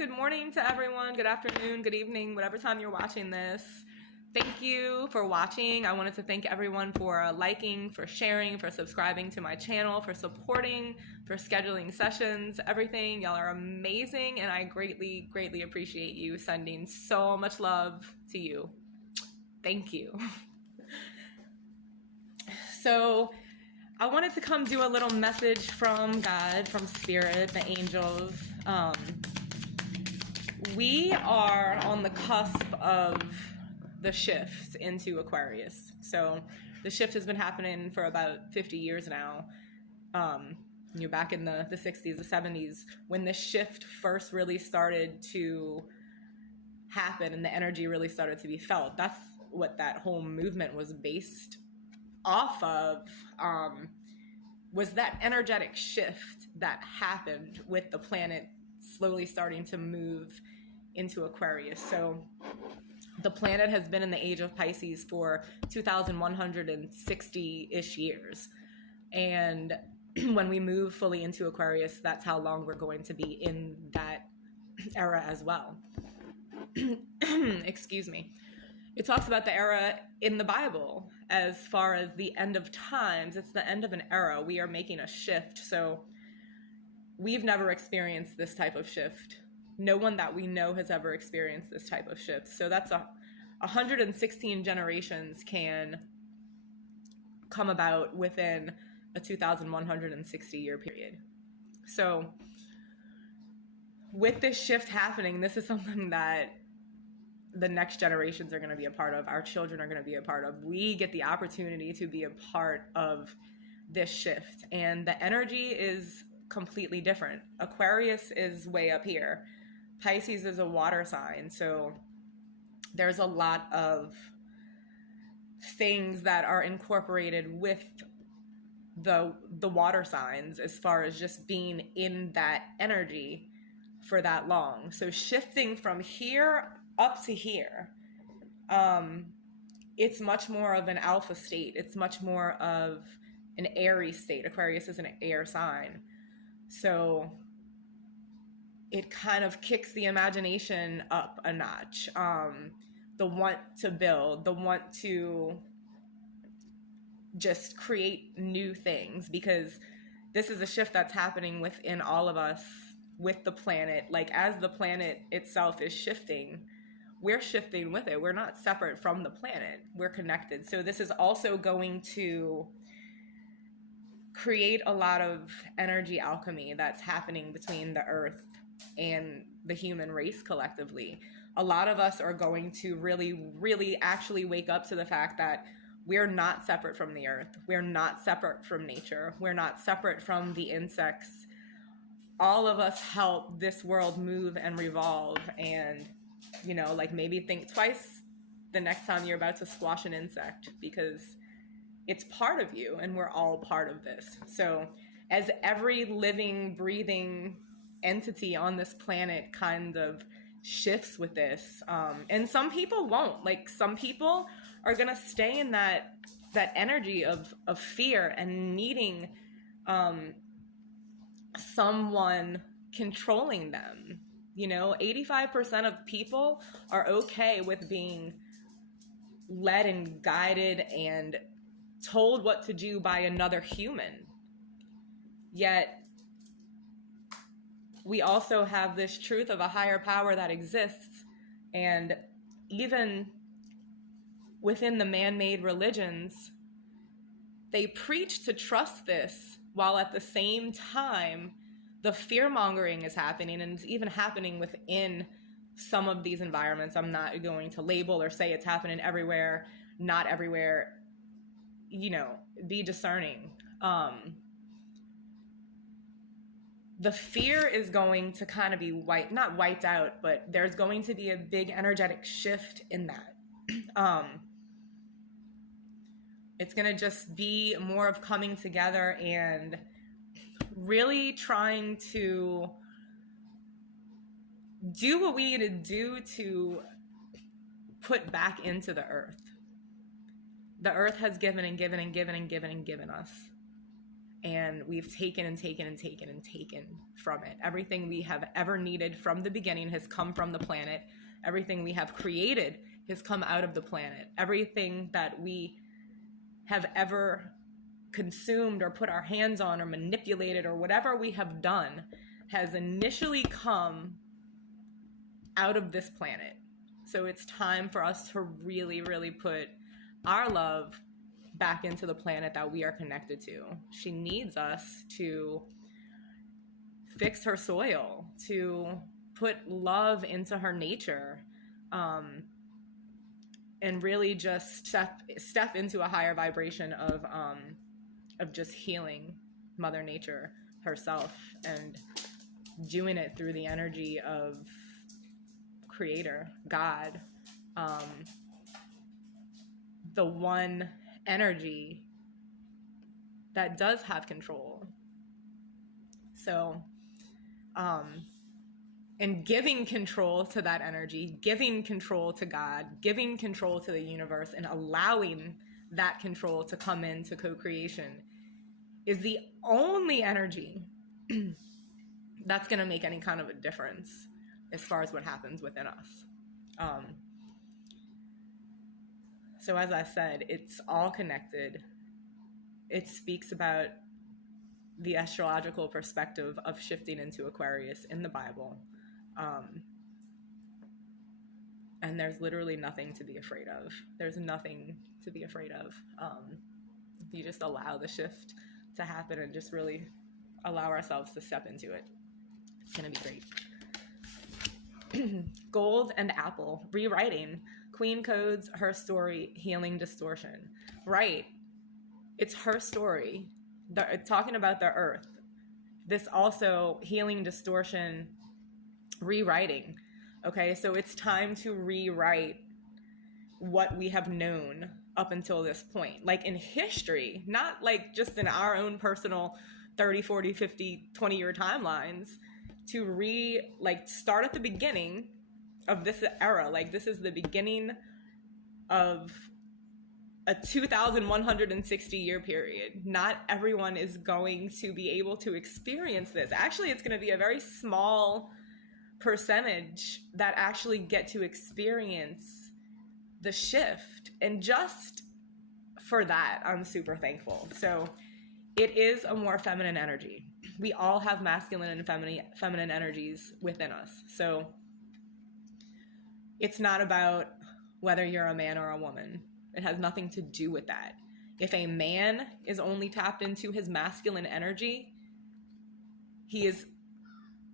Good morning to everyone. Good afternoon, good evening, whatever time you're watching this. Thank you for watching. I wanted to thank everyone for liking, for sharing, for subscribing to my channel, for supporting, for scheduling sessions, everything. Y'all are amazing, and I greatly, greatly appreciate you sending so much love to you. Thank you. So I wanted to come do a little message from God, from Spirit, the angels. We are on the cusp of the shift into Aquarius. So the shift has been happening for about 50 years now. You're back in the 60s, the 70s, when the shift first really started to happen and the energy really started to be felt. That's what that whole movement was based off of, was that energetic shift that happened with the planet slowly starting to move into Aquarius. So the planet has been in the age of Pisces for 2,160-ish years. And when we move fully into Aquarius, that's how long we're going to be in that era as well. Excuse me. It talks about the era in the Bible as far as the end of times. It's the end of an era. We are making a shift. So we've never experienced this type of shift. No one that we know has ever experienced this type of shift. So that's 116 generations can come about within a 2,160 year period. So with this shift happening, this is something that the next generations are going to be a part of. Our children are going to be a part of. We get the opportunity to be a part of this shift. And the energy is completely different. Aquarius is way up here. Pisces is a water sign. So there's a lot of things that are incorporated with the water signs as far as just being in that energy for that long. So shifting from here up to here, it's much more of an alpha state. It's much more of an airy state. Aquarius is an air sign. So it kind of kicks the imagination up a notch. The want to build, the want to just create new things, because this is a shift that's happening within all of us with the planet. Like as the planet itself is shifting, we're shifting with it. We're not separate from the planet. We're connected. So this is also going to create a lot of energy alchemy that's happening between the earth and the human race collectively. A lot of us are going to really, really actually wake up to the fact that we're not separate from the earth. We're not separate from nature. We're not separate from the insects. All of us help this world move and revolve. And, you know, like maybe think twice the next time you're about to squash an insect, because it's part of you and we're all part of this. So as every living, breathing entity on this planet kind of shifts with this, and some people won't. Like some people are going to stay in that energy of fear and needing someone controlling them. You know, 85% of people are okay with being led and guided and told what to do by another human. Yet we also have this truth of a higher power that exists. And even within the man-made religions, they preach to trust this, while at the same time the fear-mongering is happening, and it's even happening within some of these environments. I'm not going to label or say it's happening everywhere, not everywhere. You know, be discerning. The fear is going to kind of be not wiped out, but there's going to be a big energetic shift in that. It's going to just be more of coming together and really trying to do what we need to do to put back into the earth. The earth has given and given and given and given and given us. And we've taken and taken and taken and taken from it. Everything we have ever needed from the beginning has come from the planet. Everything we have created has come out of the planet. Everything that we have ever consumed or put our hands on or manipulated or whatever we have done has initially come out of this planet. So it's time for us to really, really put our love back into the planet that we are connected to. She needs us to fix her soil, to put love into her nature, and really just step into a higher vibration of just healing Mother Nature herself, and doing it through the energy of Creator, God, the one energy that does have control. So, and giving control to that energy, giving control to God, giving control to the universe, and allowing that control to come into co-creation is the only energy that's going to make any kind of a difference as far as what happens within us. So as I said, it's all connected. It speaks about the astrological perspective of shifting into Aquarius in the Bible. And there's literally nothing to be afraid of. There's nothing to be afraid of. If you just allow the shift to happen and just really allow ourselves to step into it, it's going to be great. Gold and apple, rewriting. Queen codes, her story, healing distortion. Right. It's her story. Talking about the earth. This also healing distortion, rewriting. Okay, so it's time to rewrite what we have known up until this point. Like in history, not like just in our own personal 30, 40, 50, 20-year timelines, to start at the beginning of this era. Like this is the beginning of a 2,160-year period. Not everyone is going to be able to experience this. Actually, it's going to be a very small percentage that actually get to experience the shift. And just for that, I'm super thankful. So it is a more feminine energy. We all have masculine and feminine energies within us. So it's not about whether you're a man or a woman. It has nothing to do with that. If a man is only tapped into his masculine energy, he is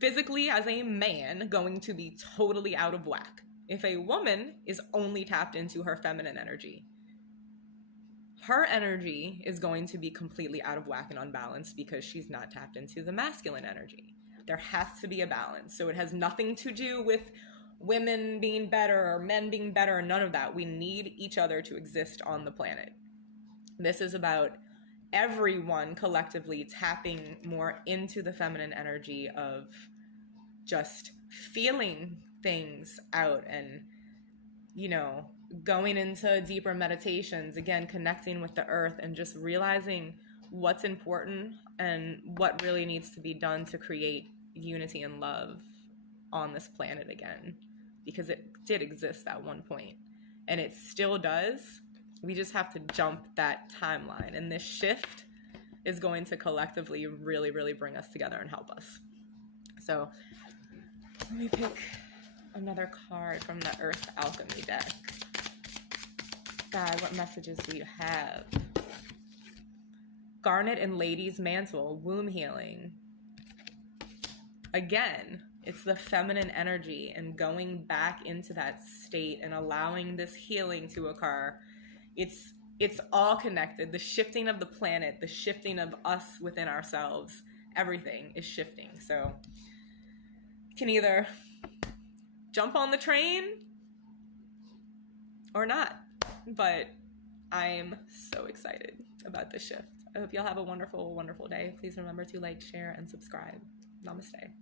physically, as a man, going to be totally out of whack. If a woman is only tapped into her feminine energy, her energy is going to be completely out of whack and unbalanced because she's not tapped into the masculine energy. There has to be a balance. So it has nothing to do with women being better or men being better, none of that. We need each other to exist on the planet. This is about everyone collectively tapping more into the feminine energy of just feeling things out and, going into deeper meditations, again, connecting with the earth and just realizing what's important and what really needs to be done to create unity and love on this planet again, because it did exist at one point and it still does. We just have to jump that timeline, and this shift is going to collectively really, really bring us together and help us. So let me pick another card from the Earth Alchemy deck. God, what messages do you have? Garnet and Lady's Mantle, womb healing. Again, it's the feminine energy and going back into that state and allowing this healing to occur. It's all connected. The shifting of the planet, the shifting of us within ourselves, everything is shifting. So you can either jump on the train or not. But I'm so excited about this shift. I hope y'all have a wonderful, wonderful day. Please remember to like, share, and subscribe. Namaste.